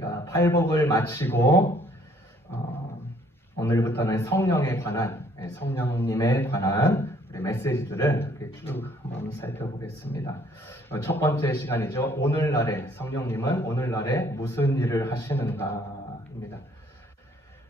우리가 팔복을 마치고 오늘부터는 성령에 관한, 성령님에 관한 우리 메시지들을 이렇게 쭉 한번 살펴보겠습니다. 첫 번째 시간이죠. 오늘날에 성령님은 오늘날에 무슨 일을 하시는가입니다.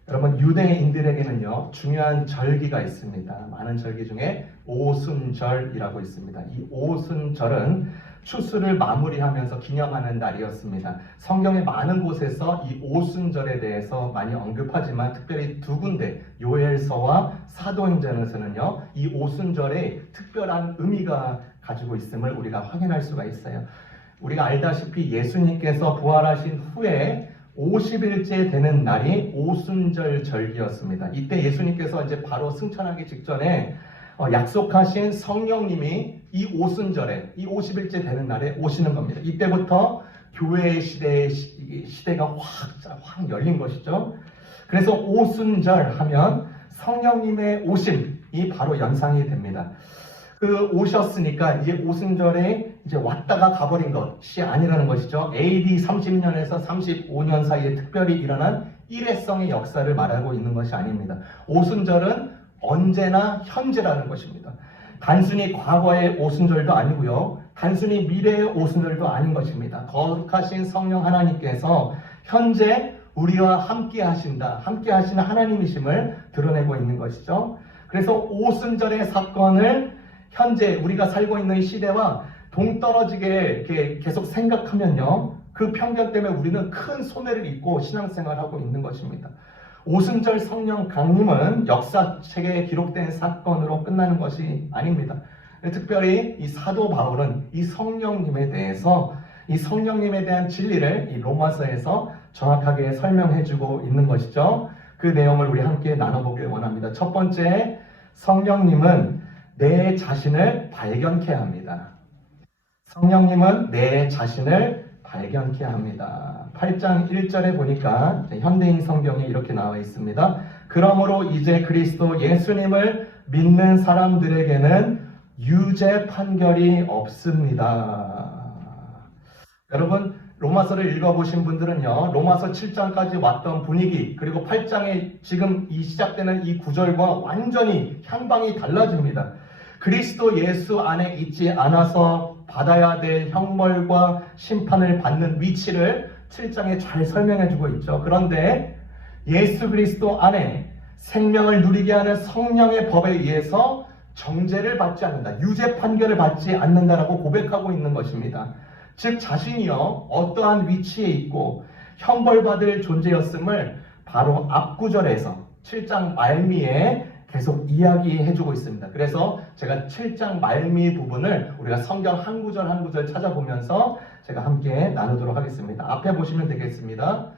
여러분, 유대인들에게는요 중요한 절기가 있습니다. 많은 절기 중에 오순절이라고 있습니다. 이 오순절은 추수를 마무리하면서 기념하는 날이었습니다. 성경의 많은 곳에서 이 오순절에 대해서 많이 언급하지만 특별히 두 군데, 요엘서와 사도행전에서는요 이 오순절에 특별한 의미가 가지고 있음을 우리가 확인할 수가 있어요. 우리가 알다시피 예수님께서 부활하신 후에 50일째 되는 날이 오순절 절기였습니다. 이때 예수님께서 이제 바로 승천하기 직전에 약속하신 성령님이 이 오순절에, 이 50일째 되는 날에 오시는 겁니다. 이때부터 교회의 시대가 확 열린 것이죠. 그래서 오순절 하면 성령님의 오심이 바로 연상이 됩니다. 오셨으니까 이제 오순절에 이제 왔다가 가버린 것이 아니라는 것이죠. AD 30년에서 35년 사이에 특별히 일어난 일회성의 역사를 말하고 있는 것이 아닙니다. 오순절은 언제나 현재라는 것입니다. 단순히 과거의 오순절도 아니고요. 단순히 미래의 오순절도 아닌 것입니다. 거룩하신 성령 하나님께서 현재 우리와 함께 하신다. 함께 하시는 하나님이심을 드러내고 있는 것이죠. 그래서 오순절의 사건을 현재 우리가 살고 있는 시대와 동떨어지게 이렇게 계속 생각하면요. 그 편견 때문에 우리는 큰 손해를 입고 신앙생활하고 있는 것입니다. 오순절 성령 강림은 역사책에 기록된 사건으로 끝나는 것이 아닙니다. 특별히 이 사도 바울은 이 성령님에 대해서, 이 성령님에 대한 진리를 이 로마서에서 정확하게 설명해주고 있는 것이죠. 그 내용을 우리 함께 나눠보길 원합니다. 첫 번째, 성령님은 내 자신을 발견케 합니다. 성령님은 내 자신을 발견케 합니다. 8장 1절에 보니까 현대인 성경에 이렇게 나와 있습니다. 그러므로 이제 그리스도 예수님을 믿는 사람들에게는 유죄 판결이 없습니다. 여러분, 로마서를 읽어보신 분들은요, 로마서 7장까지 왔던 분위기, 그리고 8장에 지금 이 시작되는 이 구절과 완전히 향방이 달라집니다. 그리스도 예수 안에 있지 않아서 받아야 될 형벌과 심판을 받는 위치를 7장에 잘 설명해주고 있죠. 그런데 예수 그리스도 안에 생명을 누리게 하는 성령의 법에 의해서 정죄를 받지 않는다. 유죄 판결을 받지 않는다라고 고백하고 있는 것입니다. 즉 자신이요 어떠한 위치에 있고 형벌받을 존재였음을 바로 앞구절에서 7장 말미에 계속 이야기해주고 있습니다. 그래서 제가 7장 말미 부분을 우리가 성경 한 구절 한 구절 찾아보면서 제가 함께 나누도록 하겠습니다. 앞에 보시면 되겠습니다.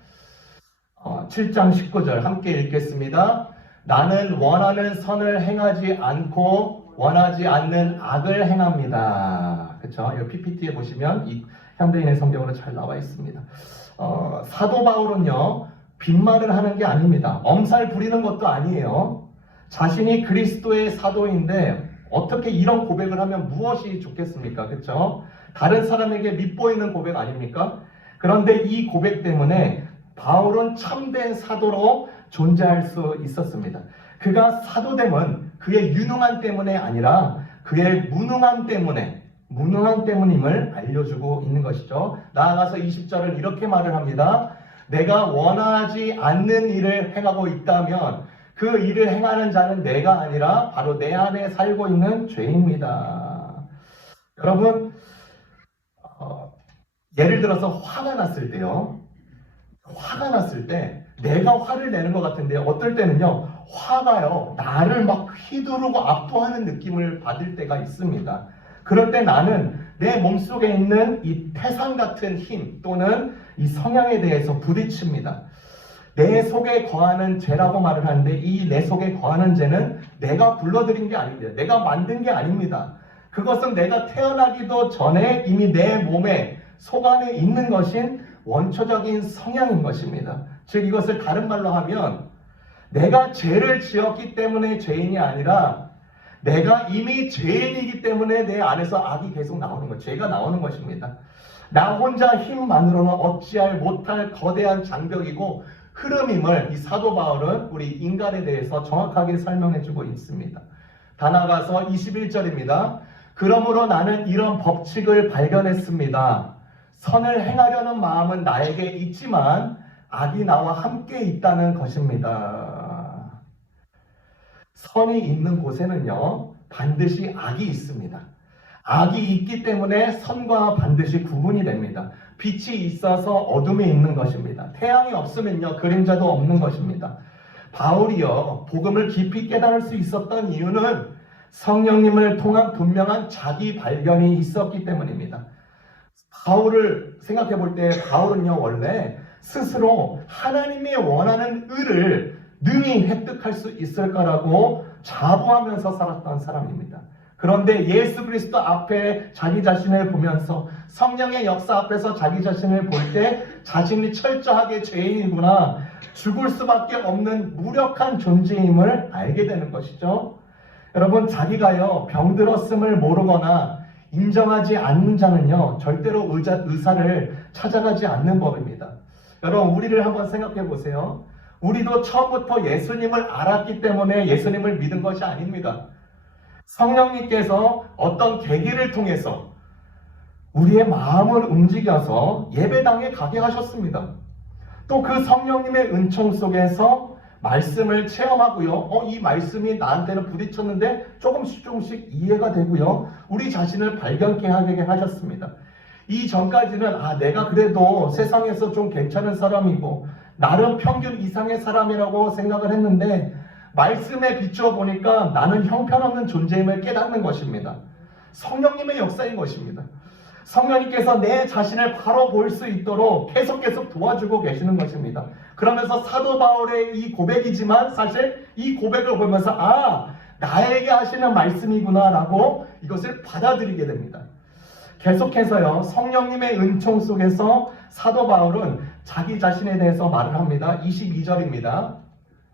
7장 19절 함께 읽겠습니다. 나는 원하는 선을 행하지 않고 원하지 않는 악을 행합니다. 그렇죠? 이 PPT에 보시면 이 현대인의 성경으로 잘 나와 있습니다. 사도 바울은요 빈말을 하는 게 아닙니다. 엄살 부리는 것도 아니에요. 자신이 그리스도의 사도인데 어떻게 이런 고백을 하면 무엇이 좋겠습니까? 그렇죠? 다른 사람에게 밉보이는 고백 아닙니까? 그런데 이 고백 때문에 바울은 참된 사도로 존재할 수 있었습니다. 그가 사도됨은 그의 유능함 때문에 아니라 그의 무능함 때문임을 알려주고 있는 것이죠. 나아가서 20절은 이렇게 말을 합니다. 내가 원하지 않는 일을 행하고 있다면 그 일을 행하는 자는 내가 아니라 바로 내 안에 살고 있는 죄입니다. 여러분, 예를 들어서 화가 났을 때요. 화가 났을 때 내가 화를 내는 것 같은데 어떨 때는요. 화가요. 나를 막 휘두르고 압도하는 느낌을 받을 때가 있습니다. 그럴 때 나는 내 몸속에 있는 이 태산 같은 힘 또는 이 성향에 대해서 부딪힙니다. 내 속에 거하는 죄라고 말을 하는데 이 내 속에 거하는 죄는 내가 불러들인 게 아닙니다. 내가 만든 게 아닙니다. 그것은 내가 태어나기도 전에 이미 내 몸에 속 안에 있는 것인 원초적인 성향인 것입니다. 즉 이것을 다른 말로 하면 내가 죄를 지었기 때문에 죄인이 아니라 내가 이미 죄인이기 때문에 내 안에서 악이 계속 나오는 것, 죄가 나오는 것입니다. 나 혼자 힘만으로는 어찌할 못할 거대한 장벽이고 흐름임을 이 사도 바울은 우리 인간에 대해서 정확하게 설명해주고 있습니다. 다 나아가서 21절입니다. 그러므로 나는 이런 법칙을 발견했습니다. 선을 행하려는 마음은 나에게 있지만 악이 나와 함께 있다는 것입니다. 선이 있는 곳에는요, 반드시 악이 있습니다. 악이 있기 때문에 선과 반드시 구분이 됩니다. 빛이 있어서 어둠이 있는 것입니다. 태양이 없으면요, 그림자도 없는 것입니다. 바울이요, 복음을 깊이 깨달을 수 있었던 이유는 성령님을 통한 분명한 자기 발견이 있었기 때문입니다. 바울을 생각해 볼 때 바울은요, 원래 스스로 하나님이 원하는 의를 능히 획득할 수 있을 거라고 자부하면서 살았던 사람입니다. 그런데 예수 그리스도 앞에 자기 자신을 보면서 성령의 역사 앞에서 자기 자신을 볼 때 자신이 철저하게 죄인이구나, 죽을 수밖에 없는 무력한 존재임을 알게 되는 것이죠. 여러분, 자기가요 병들었음을 모르거나 인정하지 않는 자는요 절대로 의사를 찾아가지 않는 법입니다. 여러분, 우리를 한번 생각해 보세요. 우리도 처음부터 예수님을 알았기 때문에 예수님을 믿은 것이 아닙니다. 성령님께서 어떤 계기를 통해서 우리의 마음을 움직여서 예배당에 가게 하셨습니다. 또 그 성령님의 은총 속에서 말씀을 체험하고요. 이 말씀이 나한테는 부딪혔는데 조금씩 이해가 되고요. 우리 자신을 발견케 하게 하셨습니다. 이전까지는 내가 그래도 세상에서 좀 괜찮은 사람이고 나름 평균 이상의 사람이라고 생각을 했는데 말씀에 비추어 보니까 나는 형편없는 존재임을 깨닫는 것입니다. 성령님의 역사인 것입니다. 성령님께서 내 자신을 바로 볼 수 있도록 계속 도와주고 계시는 것입니다. 그러면서 사도 바울의 이 고백이지만 사실 이 고백을 보면서 나에게 하시는 말씀이구나 라고 이것을 받아들이게 됩니다. 계속해서요, 성령님의 은총 속에서 사도 바울은 자기 자신에 대해서 말을 합니다. 22절입니다.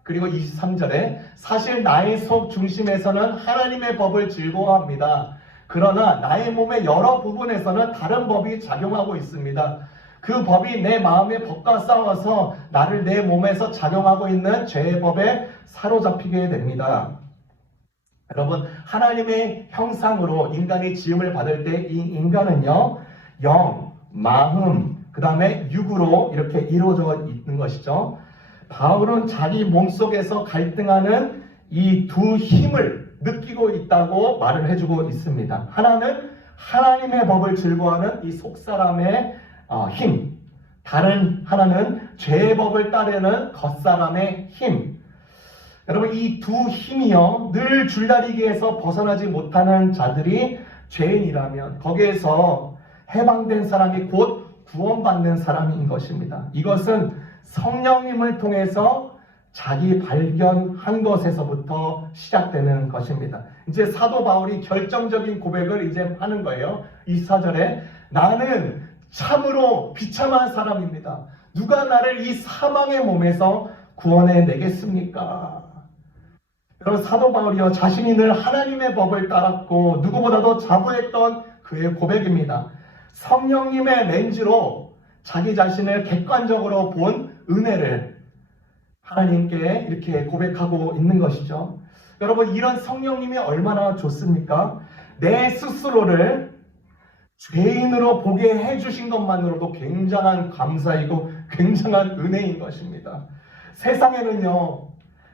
그리고 23절에 사실 나의 속 중심에서는 하나님의 법을 즐거워합니다. 그러나 나의 몸의 여러 부분에서는 다른 법이 작용하고 있습니다. 그 법이 내 마음의 법과 싸워서 나를 내 몸에서 작용하고 있는 죄의 법에 사로잡히게 됩니다. 여러분, 하나님의 형상으로 인간이 지음을 받을 때 이 인간은요, 영, 마음, 그 다음에 육으로 이렇게 이루어져 있는 것이죠. 바울은 자기 몸속에서 갈등하는 이 두 힘을 느끼고 있다고 말을 해주고 있습니다. 하나는 하나님의 법을 즐거워하는 이 속사람의 힘, 다른 하나는 죄의 법을 따르는 겉사람의 힘. 여러분, 이 두 힘이요, 늘 줄다리기에서 벗어나지 못하는 자들이 죄인이라면 거기에서 해방된 사람이 곧 구원받는 사람인 것입니다. 이것은 성령님을 통해서 자기 발견한 것에서부터 시작되는 것입니다. 이제 사도 바울이 결정적인 고백을 이제 하는 거예요. 24절에 나는 참으로 비참한 사람입니다. 누가 나를 이 사망의 몸에서 구원해 내겠습니까? 그런 사도 바울이요, 자신이 늘 하나님의 법을 따랐고 누구보다도 자부했던 그의 고백입니다. 성령님의 렌즈로 자기 자신을 객관적으로 본 은혜를 하나님께 이렇게 고백하고 있는 것이죠. 여러분, 이런 성령님이 얼마나 좋습니까? 내 스스로를 죄인으로 보게 해주신 것만으로도 굉장한 감사이고 굉장한 은혜인 것입니다. 세상에는요,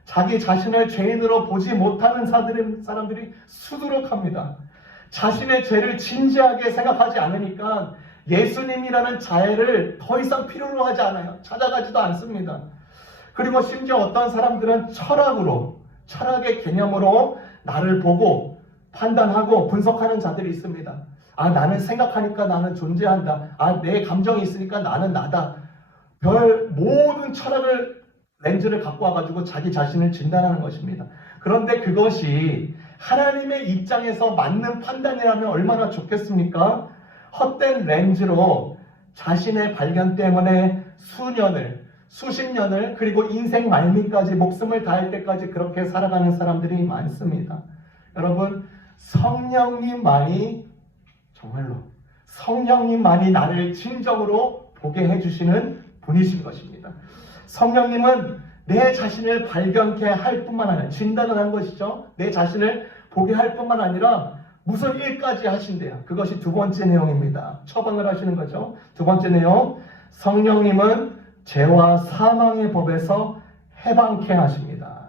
자기 자신을 죄인으로 보지 못하는 사람들이 수두룩합니다. 자신의 죄를 진지하게 생각하지 않으니까 예수님이라는 자애를 더 이상 필요로 하지 않아요. 찾아가지도 않습니다. 그리고 심지어 어떤 사람들은 철학의 개념으로 나를 보고 판단하고 분석하는 자들이 있습니다. 나는 생각하니까 나는 존재한다. 내 감정이 있으니까 나는 나다. 모든 철학을 렌즈를 갖고 와가지고 자기 자신을 진단하는 것입니다. 그런데 그것이 하나님의 입장에서 맞는 판단이라면 얼마나 좋겠습니까? 헛된 렌즈로 자신의 발견 때문에 수십 년을 그리고 인생 말미까지 목숨을 다할 때까지 그렇게 살아가는 사람들이 많습니다. 여러분, 성령님만이 정말로 성령님만이 나를 진정으로 보게 해주시는 분이신 것입니다. 성령님은 내 자신을 발견케 할 뿐만 아니라, 진단을 한 것이죠. 내 자신을 보게 할 뿐만 아니라 무슨 일까지 하신대요. 그것이 두 번째 내용입니다. 처방을 하시는 거죠. 두 번째 내용, 성령님은 죄와 사망의 법에서 해방케 하십니다.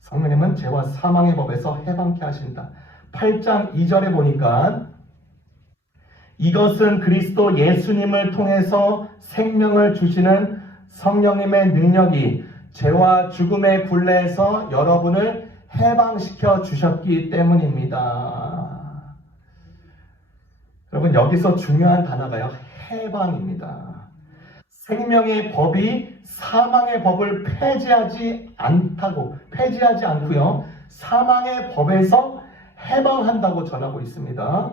성령님은 죄와 사망의 법에서 해방케 하신다. 8장 2절에 보니까 이것은 그리스도 예수님을 통해서 생명을 주시는 성령님의 능력이 죄와 죽음의 굴레에서 여러분을 해방시켜 주셨기 때문입니다. 여러분, 여기서 중요한 단어가요, 해방입니다. 생명의 법이 사망의 법을 폐지하지 않고요, 사망의 법에서 해방한다고 전하고 있습니다.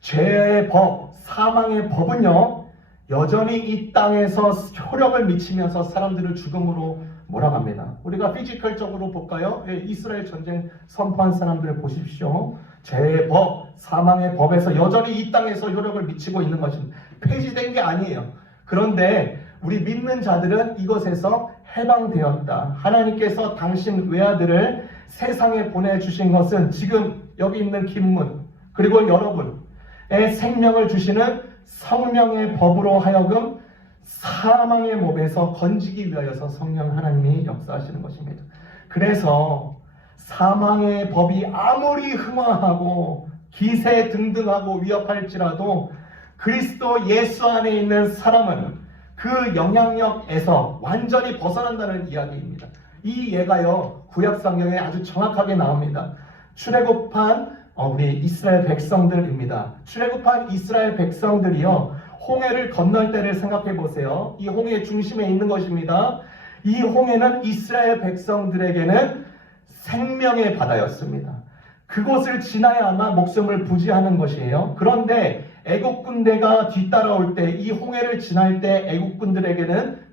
죄의 법, 사망의 법은요, 여전히 이 땅에서 효력을 미치면서 사람들을 죽음으로 몰아갑니다. 우리가 피지컬적으로 볼까요? 이스라엘 전쟁 선포한 사람들을 보십시오. 죄의 법, 사망의 법에서 여전히 이 땅에서 효력을 미치고 있는 것입니다. 폐지된 게 아니에요. 그런데 우리 믿는 자들은 이것에서 해방되었다. 하나님께서 당신 외아들을 세상에 보내주신 것은 지금 여기 있는 김문, 그리고 여러분의 생명을 주시는 성령의 법으로 하여금 사망의 몸에서 건지기 위하여서 성령 하나님이 역사하시는 것입니다. 그래서 사망의 법이 아무리 흥황하고 기세등등하고 위협할지라도 그리스도 예수 안에 있는 사람은 그 영향력에서 완전히 벗어난다는 이야기입니다. 이 예가요, 구약성경에 아주 정확하게 나옵니다. 출애굽한 우리 이스라엘 백성들입니다. 출애굽한 이스라엘 백성들이요, 홍해를 건널 때를 생각해 보세요. 이 홍해의 중심에 있는 것입니다. 이 홍해는 이스라엘 백성들에게는 생명의 바다였습니다. 그곳을 지나야만 목숨을 부지하는 것이에요. 그런데 애국 군대가 뒤따라올 때, 이 홍해를 지날 때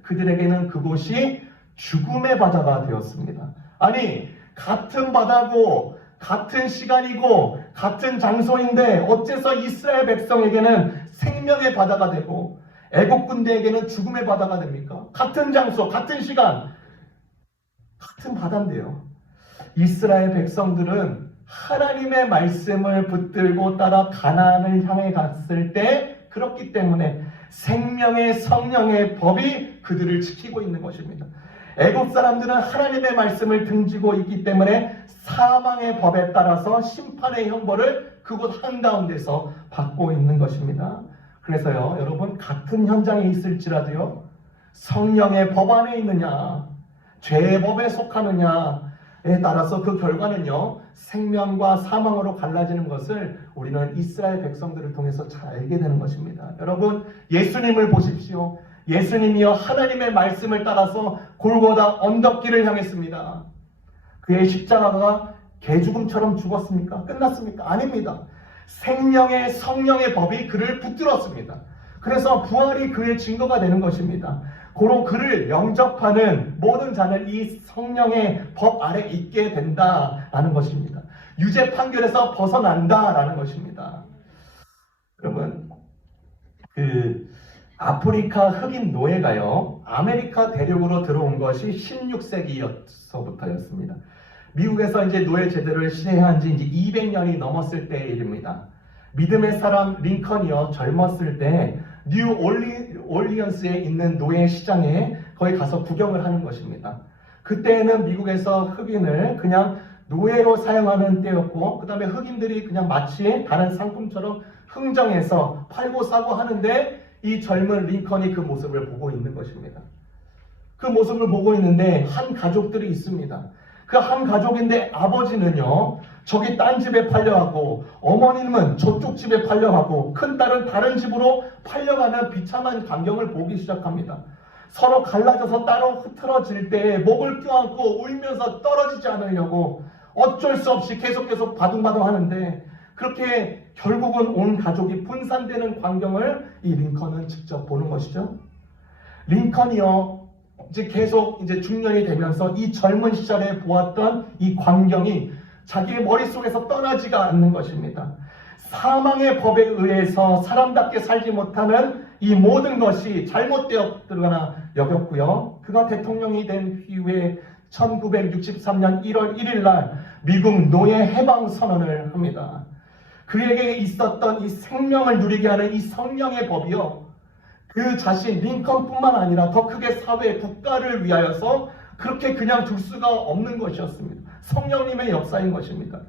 그들에게는 그곳이 죽음의 바다가 되었습니다. 아니, 같은 바다고 같은 시간이고 같은 장소인데 어째서 이스라엘 백성에게는 생명의 바다가 되고 애국 군대에게는 죽음의 바다가 됩니까? 같은 장소, 같은 시간, 같은 바다인데요. 이스라엘 백성들은 하나님의 말씀을 붙들고 따라 가나안을 향해 갔을 때, 그렇기 때문에 생명의 성령의 법이 그들을 지키고 있는 것입니다. 애국 사람들은 하나님의 말씀을 등지고 있기 때문에 사망의 법에 따라서 심판의 형벌을 그곳 한가운데서 받고 있는 것입니다. 그래서요, 여러분, 같은 현장에 있을지라도요, 성령의 법 안에 있느냐, 죄의 법에 속하느냐에 따라서 그 결과는요, 생명과 사망으로 갈라지는 것을 우리는 이스라엘 백성들을 통해서 잘 알게 되는 것입니다. 여러분, 예수님을 보십시오. 예수님이요, 하나님의 말씀을 따라서 골고다 언덕길을 향했습니다. 그의 십자가가 개죽음처럼 죽었습니까? 끝났습니까? 아닙니다. 생명의 성령의 법이 그를 붙들었습니다. 그래서 부활이 그의 증거가 되는 것입니다. 고로 그를 영접하는 모든 자는 이 성령의 법 아래 있게 된다라는 것입니다. 유죄 판결에서 벗어난다라는 것입니다. 여러분, 아프리카 흑인 노예가요, 아메리카 대륙으로 들어온 것이 16세기서부터였습니다. 미국에서 이제 노예 제도를 시행한 지 이제 200년이 넘었을 때의 일입니다. 믿음의 사람 링컨이요, 젊었을 때 뉴 올리언스에 있는 노예 시장에 거기 가서 구경을 하는 것입니다. 그때는 미국에서 흑인을 그냥 노예로 사용하는 때였고, 그 다음에 흑인들이 그냥 마치 다른 상품처럼 흥정해서 팔고 사고 하는데, 이 젊은 링컨이 그 모습을 보고 있는 것입니다. 그 모습을 보고 있는데 한 가족들이 있습니다. 그 한 가족인데 아버지는요, 저기 딴 집에 팔려가고, 어머님은 저쪽 집에 팔려가고, 큰딸은 다른 집으로 팔려가는 비참한 광경을 보기 시작합니다. 서로 갈라져서 따로 흐트러질 때 목을 껴안고 울면서 떨어지지 않으려고 어쩔 수 없이 계속 바둥바둥 하는데, 그렇게 결국은 온 가족이 분산되는 광경을 이 링컨은 직접 보는 것이죠. 링컨이요, 이제 계속 중년이 되면서 이 젊은 시절에 보았던 이 광경이 자기의 머릿속에서 떠나지가 않는 것입니다. 사망의 법에 의해서 사람답게 살지 못하는 이 모든 것이 잘못되었거나 여겼고요. 그가 대통령이 된 이후에 1963년 1월 1일 날 미국 노예 해방 선언을 합니다. 그에게 있었던 이 생명을 누리게 하는 이 성령의 법이요, 그 자신 링컨뿐만 아니라 더 크게 사회 국가를 위하여서 그렇게 그냥 둘 수가 없는 것이었습니다. 성령님의 역사인 것입니다.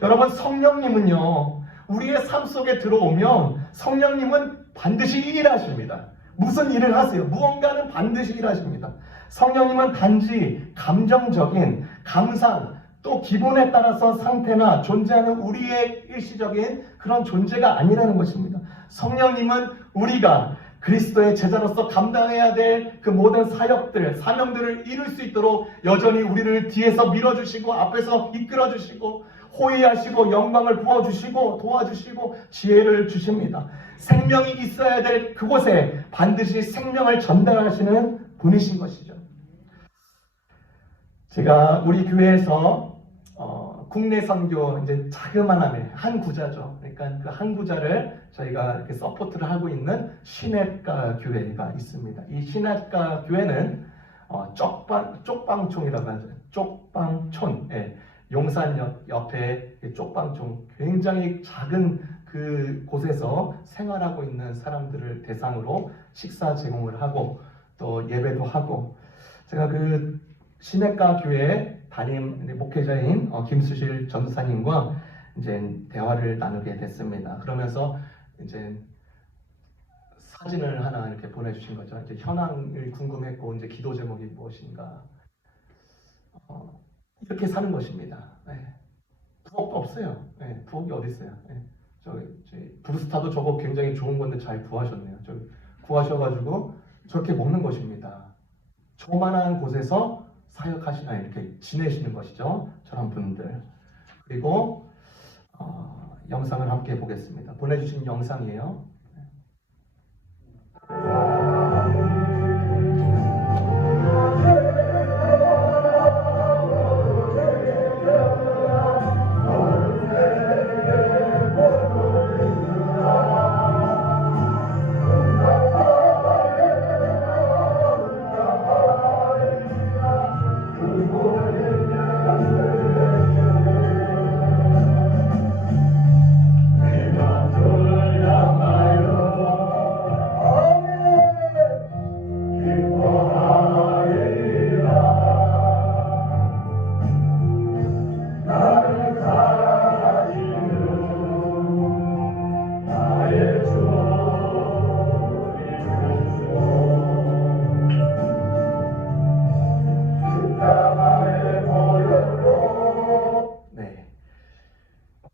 여러분, 성령님은요, 우리의 삶 속에 들어오면 성령님은 반드시 일하십니다. 무슨 일을 하세요? 무언가는 반드시 일하십니다. 성령님은 단지 감정적인 감상, 또 기분에 따라서 상태나 존재하는 우리의 일시적인 그런 존재가 아니라는 것입니다. 성령님은 우리가 그리스도의 제자로서 감당해야 될 그 모든 사역들, 사명들을 이룰 수 있도록 여전히 우리를 뒤에서 밀어주시고 앞에서 이끌어주시고 호위하시고 영광을 부어주시고 도와주시고 지혜를 주십니다. 생명이 있어야 될 그곳에 반드시 생명을 전달하시는 분이신 것이죠. 제가 우리 교회에서 국내 선교 이제 자그마한 한 구자죠. 그러니까 그 한 구자를 저희가 이렇게 서포트를 하고 있는 시냇가 교회가 있습니다. 이 시냇가 교회는 쪽방촌이라고 하죠. 쪽방촌. 예. 용산역 옆에 쪽방촌, 굉장히 작은 그 곳에서 생활하고 있는 사람들을 대상으로 식사 제공을 하고 또 예배도 하고, 제가 그 시냇가 교회 담임 목회자인 김수실 전사님과 이제 대화를 나누게 됐습니다. 그러면서 이제 사진을 하나 이렇게 보내주신 거죠. 이제 현황을 궁금했고 이제 기도 제목이 무엇인가. 이렇게 사는 것입니다. 네. 부엌도 없어요. 네. 부엌이 어디 있어요? 네. 브루스타도 저거 굉장히 좋은 건데 잘 구하셨네요. 구하셔가지고 저렇게 먹는 것입니다. 조만한 곳에서 사역하시나 이렇게 지내시는 것이죠. 저런 분들. 그리고 영상을 함께 보겠습니다. 보내주신 영상이에요.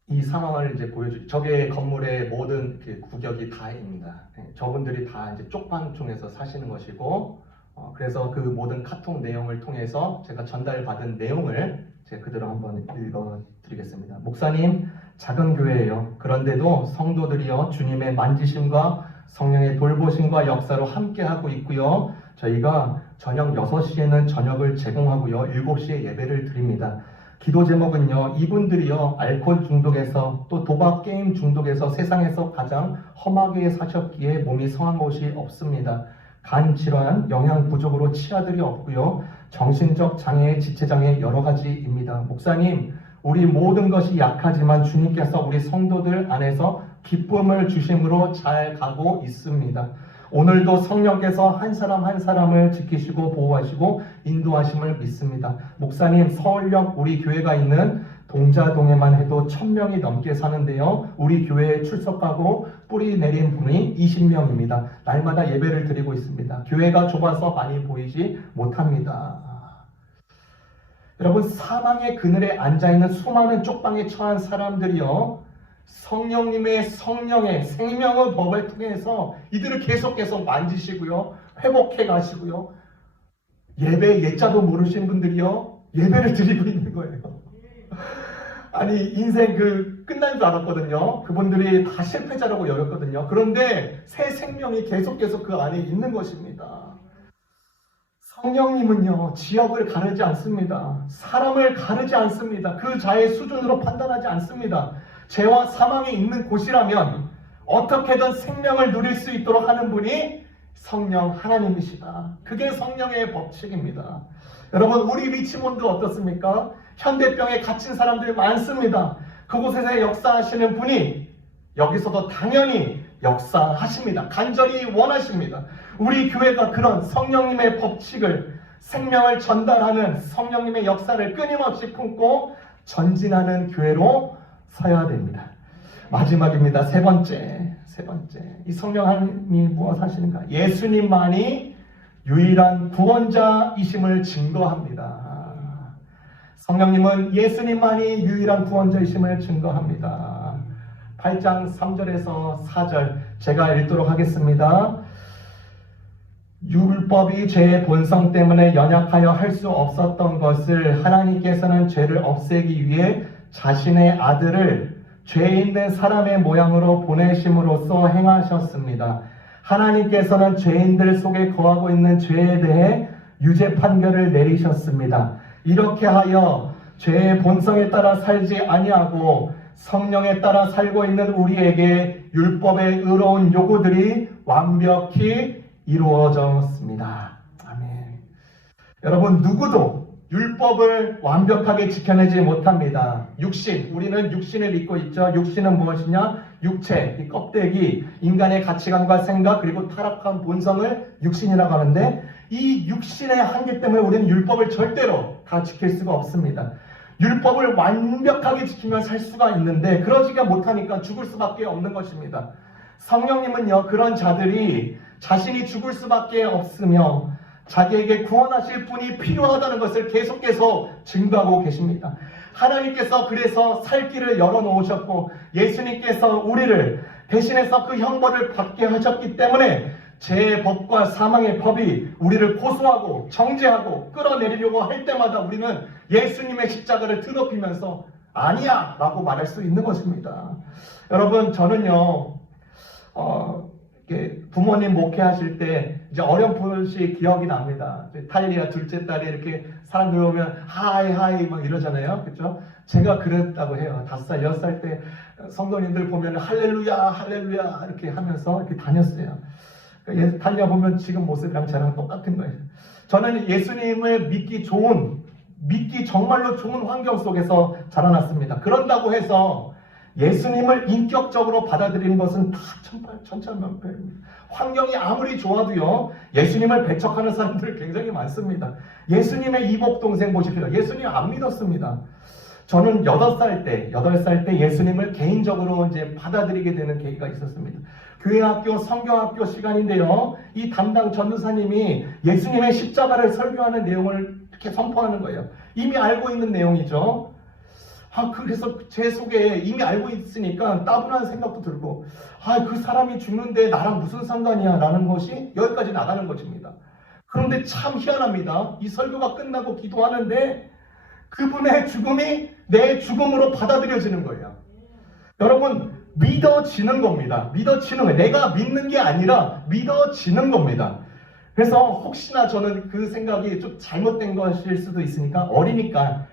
이 상황을 이제 보여주죠. 저게 건물의 모든 그 구격이 다입니다. 저분들이 다 이제 쪽방촌에서 사시는 것이고, 그래서 그 모든 카톡 내용을 통해서 제가 전달받은 내용을 제가 그대로 한번 읽어드리겠습니다. 목사님, 작은 교회예요. 그런데도 성도들이요, 주님의 만지심과 성령의 돌보심과 역사로 함께하고 있고요. 저희가 저녁 6시에는 저녁을 제공하고요. 7시에 예배를 드립니다. 기도 제목은요, 이분들이요, 알코올 중독에서 또 도박 게임 중독에서 세상에서 가장 험하게 사셨기에 몸이 성한 곳이 없습니다. 간 질환, 영양 부족으로 치아들이 없고요. 정신적 장애, 지체장애 여러 가지입니다. 목사님, 우리 모든 것이 약하지만 주님께서 우리 성도들 안에서 기쁨을 주심으로 잘 가고 있습니다. 오늘도 성령께서 한 사람 한 사람을 지키시고 보호하시고 인도하심을 믿습니다. 목사님, 서울역 우리 교회가 있는 동자동에만 해도 1000명이 넘게 사는데요. 우리 교회에 출석하고 뿌리 내린 분이 20명입니다. 날마다 예배를 드리고 있습니다. 교회가 좁아서 많이 보이지 못합니다. 여러분, 사망의 그늘에 앉아있는 수많은 쪽방에 처한 사람들이요, 성령님의 성령의 생명의 법을 통해서 이들을 계속해서 만지시고요, 회복해 가시고요, 예배 예자도 모르신 분들이요, 예배를 드리고 있는 거예요. 아니, 인생 끝난 줄 알았거든요. 그분들이 다 실패자라고 여겼거든요. 그런데 새 생명이 계속해서 그 안에 있는 것입니다. 성령님은요, 지역을 가르지 않습니다. 사람을 가르지 않습니다. 그 자의 수준으로 판단하지 않습니다. 죄와 사망이 있는 곳이라면 어떻게든 생명을 누릴 수 있도록 하는 분이 성령 하나님이시다. 그게 성령의 법칙입니다. 여러분, 우리 리치몬드 어떻습니까? 현대병에 갇힌 사람들이 많습니다. 그곳에서 역사하시는 분이 여기서도 당연히 역사하십니다. 간절히 원하십니다. 우리 교회가 그런 성령님의 법칙을, 생명을 전달하는 성령님의 역사를 끊임없이 품고 전진하는 교회로 서야 됩니다. 마지막입니다. 세 번째. 이 성령 하나님이 무엇 하시는가? 예수님만이 유일한 구원자이심을 증거합니다. 성령님은 예수님만이 유일한 구원자이심을 증거합니다. 8장 3절에서 4절 제가 읽도록 하겠습니다. 율법이 죄의 본성 때문에 연약하여 할 수 없었던 것을 하나님께서는 죄를 없애기 위해 자신의 아들을 죄 있는 사람의 모양으로 보내심으로써 행하셨습니다. 하나님께서는 죄인들 속에 거하고 있는 죄에 대해 유죄 판결을 내리셨습니다. 이렇게 하여 죄의 본성에 따라 살지 아니하고 성령에 따라 살고 있는 우리에게 율법의 의로운 요구들이 완벽히 이루어졌습니다. 아멘. 여러분, 누구도 율법을 완벽하게 지켜내지 못합니다. 육신, 우리는 육신을 믿고 있죠. 육신은 무엇이냐? 육체, 이 껍데기, 인간의 가치관과 생각, 그리고 타락한 본성을 육신이라고 하는데, 이 육신의 한계 때문에 우리는 율법을 절대로 다 지킬 수가 없습니다. 율법을 완벽하게 지키면 살 수가 있는데 그러지가 못하니까 죽을 수밖에 없는 것입니다. 성령님은요, 그런 자들이 자신이 죽을 수밖에 없으며 자기에게 구원하실 분이 필요하다는 것을 계속해서 증거하고 계십니다. 하나님께서 그래서 살 길을 열어놓으셨고 예수님께서 우리를 대신해서 그 형벌을 받게 하셨기 때문에 죄의 법과 사망의 법이 우리를 고소하고 정죄하고 끌어내리려고 할 때마다 우리는 예수님의 십자가를 더럽히면서 아니야 라고 말할 수 있는 것입니다. 여러분, 저는요 부모님 목회하실 때 이제 어렴풋이 기억이 납니다. 탈리아 둘째 딸이 이렇게 사람들 오면 하이 막 이러잖아요. 그렇죠? 제가 그랬다고 해요. 5살, 6살 때 성도님들 보면 할렐루야 이렇게 하면서 이렇게 다녔어요. 탈리아 보면 지금 모습이랑 저랑 똑같은 거예요. 저는 예수님을 믿기 정말로 좋은 환경 속에서 자라났습니다. 그런다고 해서 예수님을 인격적으로 받아들이는 것은 다 천차만별입니다. 환경이 아무리 좋아도요, 예수님을 배척하는 사람들 굉장히 많습니다. 예수님의 이복 동생 보십시오. 예수님 안 믿었습니다. 저는 8살 때 예수님을 개인적으로 이제 받아들이게 되는 계기가 있었습니다. 교회학교, 성경학교 시간인데요, 이 담당 전도사님이 예수님의 십자가를 설교하는 내용을 이렇게 선포하는 거예요. 이미 알고 있는 내용이죠. 그래서 제 속에 이미 알고 있으니까 따분한 생각도 들고, 그 사람이 죽는데 나랑 무슨 상관이야 라는 것이 여기까지 나가는 것입니다. 그런데 참 희한합니다. 이 설교가 끝나고 기도하는데 그분의 죽음이 내 죽음으로 받아들여지는 거예요. 여러분, 믿어지는 겁니다. 믿어지는 거예요. 내가 믿는 게 아니라 믿어지는 겁니다. 그래서 혹시나 저는 그 생각이 좀 잘못된 것일 수도 있으니까, 어리니까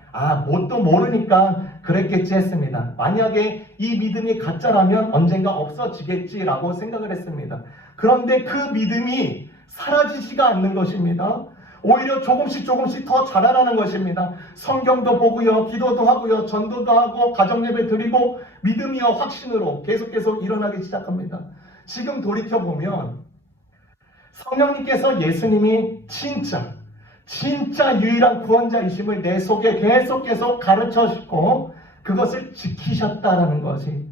뭣도 모르니까 그랬겠지 했습니다. 만약에 이 믿음이 가짜라면 언젠가 없어지겠지라고 생각을 했습니다. 그런데 그 믿음이 사라지지가 않는 것입니다. 오히려 조금씩 더 자라나는 것입니다. 성경도 보고요, 기도도 하고요, 전도도 하고, 가정예배 드리고, 믿음이요 확신으로 계속 일어나기 시작합니다. 지금 돌이켜보면 성령님께서 예수님이 진짜 유일한 구원자이심을 내 속에 계속 가르쳐 주시고 그것을 지키셨다라는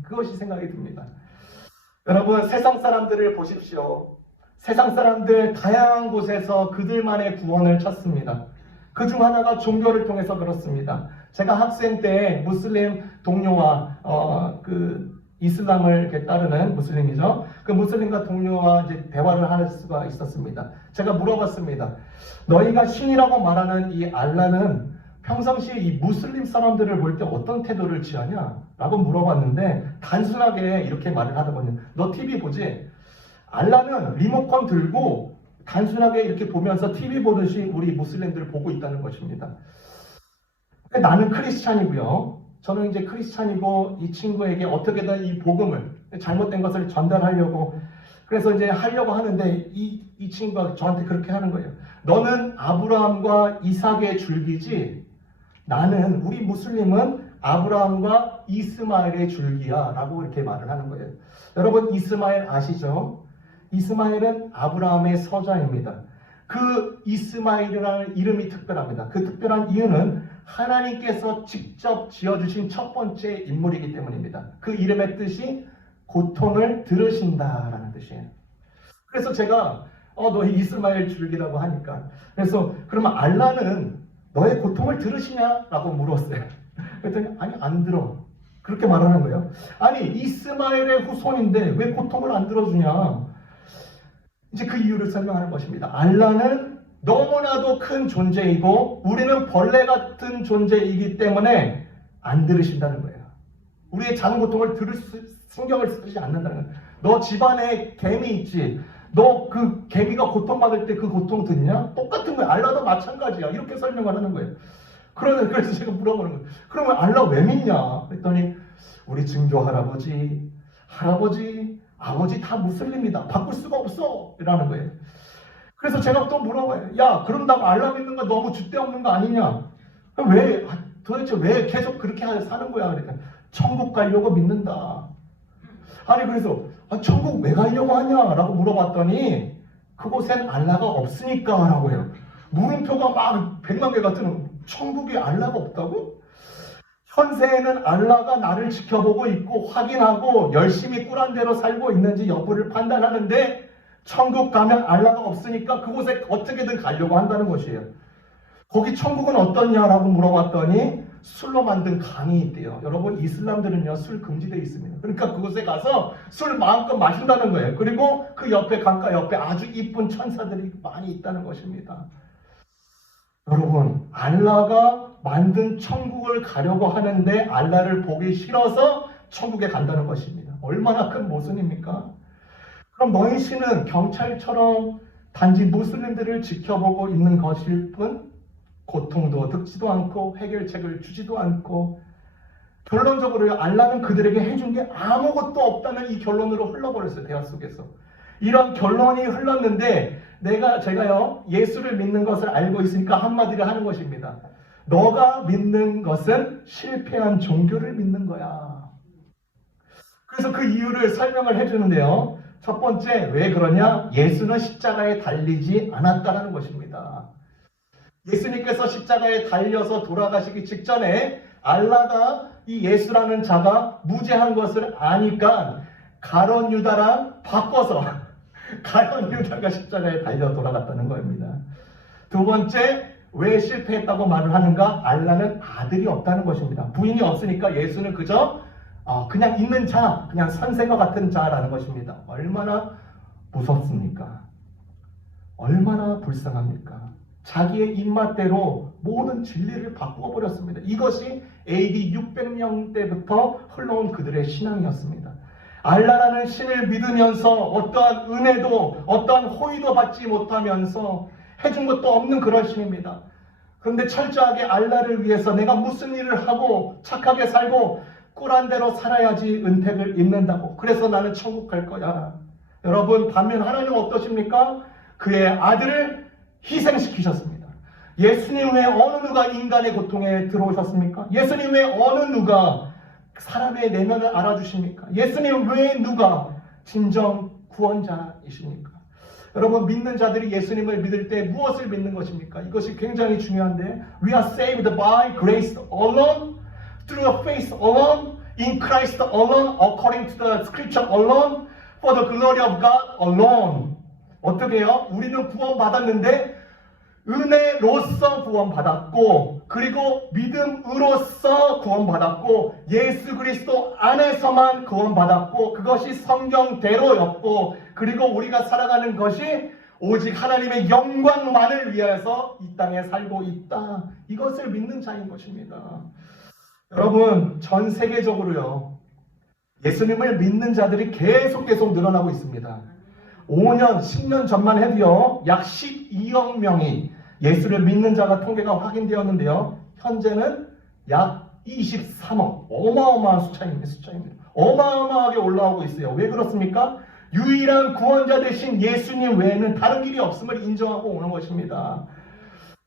그것이 생각이 듭니다. 여러분, 세상 사람들을 보십시오. 세상 사람들 다양한 곳에서 그들만의 구원을 찾습니다. 그 중 하나가 종교를 통해서 그렇습니다. 제가 학생 때 무슬림 동료와 이슬람을 이렇게 따르는 무슬림이죠. 그 무슬림과 동료와 이제 대화를 할 수가 있었습니다. 제가 물어봤습니다. 너희가 신이라고 말하는 이 알라는 평상시에 이 무슬림 사람들을 볼 때 어떤 태도를 취하냐? 라고 물어봤는데 단순하게 이렇게 말을 하더군요. 너 TV 보지? 알라는 리모컨 들고 단순하게 이렇게 보면서 TV 보듯이 우리 무슬림들을 보고 있다는 것입니다. 나는 크리스찬이고요. 저는 이제 크리스찬이고 이 친구에게 어떻게든 이 복음을 잘못된 것을 전달하려고 그래서 이제 하려고 하는데 이 친구가 저한테 그렇게 하는 거예요. 너는 아브라함과 이삭의 줄기지 나는 우리 무슬림은 아브라함과 이스마엘의 줄기야 라고 이렇게 말을 하는 거예요. 여러분 이스마엘 아시죠? 이스마엘은 아브라함의 서자입니다. 그 이스마엘이라는 이름이 특별합니다. 그 특별한 이유는 하나님께서 직접 지어주신 첫 번째 인물이기 때문입니다. 그 이름의 뜻이 고통을 들으신다라는 뜻이에요. 그래서 제가 너의 이스마엘 줄기라고 하니까 그래서 그러면 알라는 너의 고통을 들으시냐라고 물었어요. 그랬더니 아니 안 들어. 그렇게 말하는 거예요. 아니 이스마엘의 후손인데 왜 고통을 안 들어주냐. 이제 그 이유를 설명하는 것입니다. 알라는 너무나도 큰 존재이고 우리는 벌레 같은 존재이기 때문에 안 들으신다는 거예요. 우리의 작은 고통을 신경을 쓰지 않는다는 거예요. 너 집안에 개미 있지? 너 그 개미가 고통받을 때 그 고통 듣냐? 똑같은 거야. 알라도 마찬가지야. 이렇게 설명을 하는 거예요. 그래서 제가 물어보는 거예요. 그러면 알라 왜 믿냐? 그랬더니 우리 증조 할아버지, 아버지 다 무슬림이다. 바꿀 수가 없어. 이라는 거예요. 그래서 제가 또 물어봐요. 야, 그럼 나 알라 믿는 거 너무 줏대없는 거 아니냐? 그럼 도대체 왜 계속 그렇게 사는 거야? 그러니까 천국 가려고 믿는다. 아니 그래서 천국 왜 가려고 하냐? 라고 물어봤더니 그곳엔 알라가 없으니까 라고 해요. 물음표가 막 100만 개가 뜨는 천국에 알라가 없다고? 현세에는 알라가 나를 지켜보고 있고 확인하고 열심히 꿀한 대로 살고 있는지 여부를 판단하는데 천국 가면 알라가 없으니까 그곳에 어떻게든 가려고 한다는 것이에요. 거기 천국은 어떠냐라고 물어봤더니 술로 만든 강이 있대요. 여러분 이슬람들은요 술 금지되어 있습니다. 그러니까 그곳에 가서 술 마음껏 마신다는 거예요. 그리고 그 옆에 강가 옆에 아주 이쁜 천사들이 많이 있다는 것입니다. 여러분 알라가 만든 천국을 가려고 하는데 알라를 보기 싫어서 천국에 간다는 것입니다. 얼마나 큰 모순입니까? 그럼 너희 신은 경찰처럼 단지 무슬림들을 지켜보고 있는 것일 뿐 고통도 듣지도 않고 해결책을 주지도 않고 결론적으로 알라는 그들에게 해준 게 아무것도 없다는 이 결론으로 흘러버렸어요. 대화 속에서. 이런 결론이 흘렀는데 제가요 예수를 믿는 것을 알고 있으니까 한마디를 하는 것입니다. 너가 믿는 것은 실패한 종교를 믿는 거야. 그래서 그 이유를 설명을 해주는데요. 첫 번째 왜 그러냐? 예수는 십자가에 달리지 않았다는 것입니다. 예수님께서 십자가에 달려서 돌아가시기 직전에 알라가 이 예수라는 자가 무죄한 것을 아니까 가룟 유다랑 바꿔서 가룟 유다가 십자가에 달려 돌아갔다는 겁니다. 두 번째 왜 실패했다고 말을 하는가? 알라는 아들이 없다는 것입니다. 부인이 없으니까 예수는 그저 그냥 있는 자, 그냥 선생과 같은 자라는 것입니다. 얼마나 무섭습니까? 얼마나 불쌍합니까? 자기의 입맛대로 모든 진리를 바꾸어 버렸습니다. 이것이 AD 600년 때부터 흘러온 그들의 신앙이었습니다. 알라라는 신을 믿으면서 어떠한 은혜도 어떠한 호의도 받지 못하면서 해준 것도 없는 그런 신입니다. 그런데 철저하게 알라를 위해서 내가 무슨 일을 하고 착하게 살고 꿀한 대로 살아야지 은택을 입는다고. 그래서 나는 천국 갈 거야. 여러분 반면 하나님은 어떠십니까? 그의 아들을 희생시키셨습니다. 예수님 외에 어느 누가 인간의 고통에 들어오셨습니까? 예수님 외에 어느 누가 사람의 내면을 알아주십니까? 예수님 외에 누가 진정 구원자이십니까? 여러분 믿는 자들이 예수님을 믿을 때 무엇을 믿는 것입니까? 이것이 굉장히 중요한데 We are saved by grace alone, through faith alone, in Christ alone, according to the scripture alone, for the glory of God alone. 어떻게 해요? 우리는 구원받았는데 은혜로서 구원받았고 그리고 믿음으로써 구원받았고 예수 그리스도 안에서만 구원받았고 그것이 성경대로였고 그리고 우리가 살아가는 것이 오직 하나님의 영광만을 위해서 이 땅에 살고 있다. 이것을 믿는 자인 것입니다. 여러분 전 세계적으로요 예수님을 믿는 자들이 계속 늘어나고 있습니다. 5년, 10년 전만 해도요 약 12억 명이 예수를 믿는 자가 통계가 확인되었는데요 현재는 약 23억. 어마어마한 숫자입니다. 어마어마하게 올라오고 있어요. 왜 그렇습니까? 유일한 구원자 되신 예수님 외에는 다른 길이 없음을 인정하고 오는 것입니다.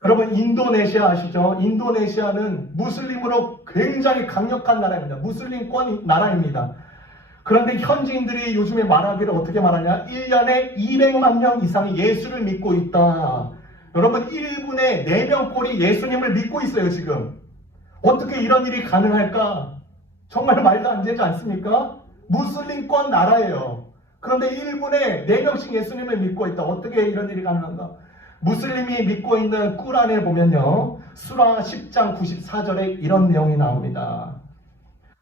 여러분, 인도네시아 아시죠? 인도네시아는 무슬림으로 굉장히 강력한 나라입니다. 무슬림권 나라입니다. 그런데 현지인들이 요즘에 말하기를 어떻게 말하냐? 1년에 200만 명 이상이 예수를 믿고 있다. 여러분, 1분에 4명꼴이 예수님을 믿고 있어요, 지금. 어떻게 이런 일이 가능할까? 정말 말도 안 되지 않습니까? 무슬림권 나라예요. 그런데 1분에 4명씩 예수님을 믿고 있다. 어떻게 이런 일이 가능한가? 무슬림이 믿고 있는 꾸란에 보면요, 수라 10장 94절에 이런 내용이 나옵니다.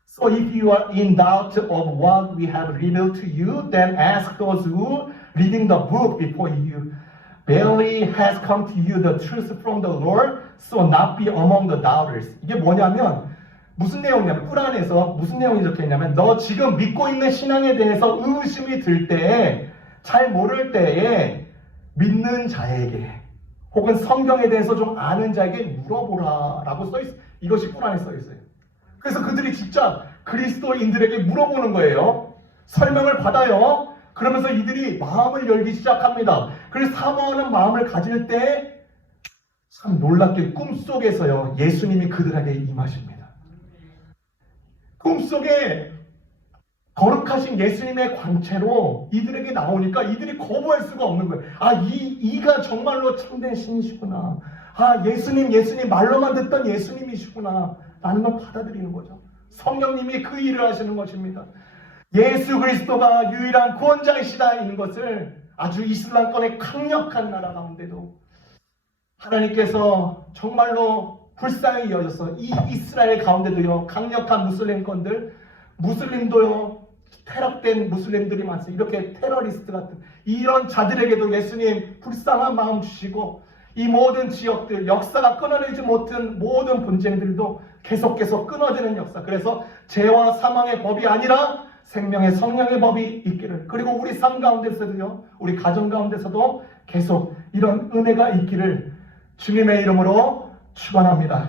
So if you are in doubt of what we have revealed to you, then ask those who reading the book before you. Barely has come to you the truth from the Lord, so not be among the doubters. 이게 뭐냐면 무슨 내용이냐면 꾸란에서 무슨 내용이 적혀있냐면 너 지금 믿고 있는 신앙에 대해서 의심이 들 때에 잘 모를 때에 믿는 자에게 혹은 성경에 대해서 좀 아는 자에게 물어보라 라고 써있어요. 이것이 꾸란에 써있어요. 그래서 그들이 진짜 그리스도인들에게 물어보는 거예요. 설명을 받아요. 그러면서 이들이 마음을 열기 시작합니다. 그래서 사모하는 마음을 가질 때 참 놀랍게 꿈속에서요, 예수님이 그들에게 임하십니다. 꿈속에 거룩하신 예수님의 광채로 이들에게 나오니까 이들이 거부할 수가 없는 거예요. 아, 이가 정말로 참된 신이시구나. 아, 예수님 말로만 듣던 예수님이시구나. 라는 걸 받아들이는 거죠. 성령님이 그 일을 하시는 것입니다. 예수 그리스도가 유일한 구원자이시다는 것을 아주 이슬람권의 강력한 나라 가운데도 하나님께서 정말로 불쌍히 여겨서 이 이스라엘 가운데도요, 강력한 무슬림권들, 무슬림도요, 퇴락된 무슬림들이 많습니다. 이렇게 테러리스트 같은 이런 자들에게도 예수님 불쌍한 마음 주시고 이 모든 지역들, 역사가 끊어내지 못한 모든 분쟁들도 계속 끊어지는 역사. 그래서 죄와 사망의 법이 아니라 생명의 성령의 법이 있기를, 그리고 우리 삶 가운데서도요, 우리 가정 가운데서도 계속 이런 은혜가 있기를 주님의 이름으로 축원합니다.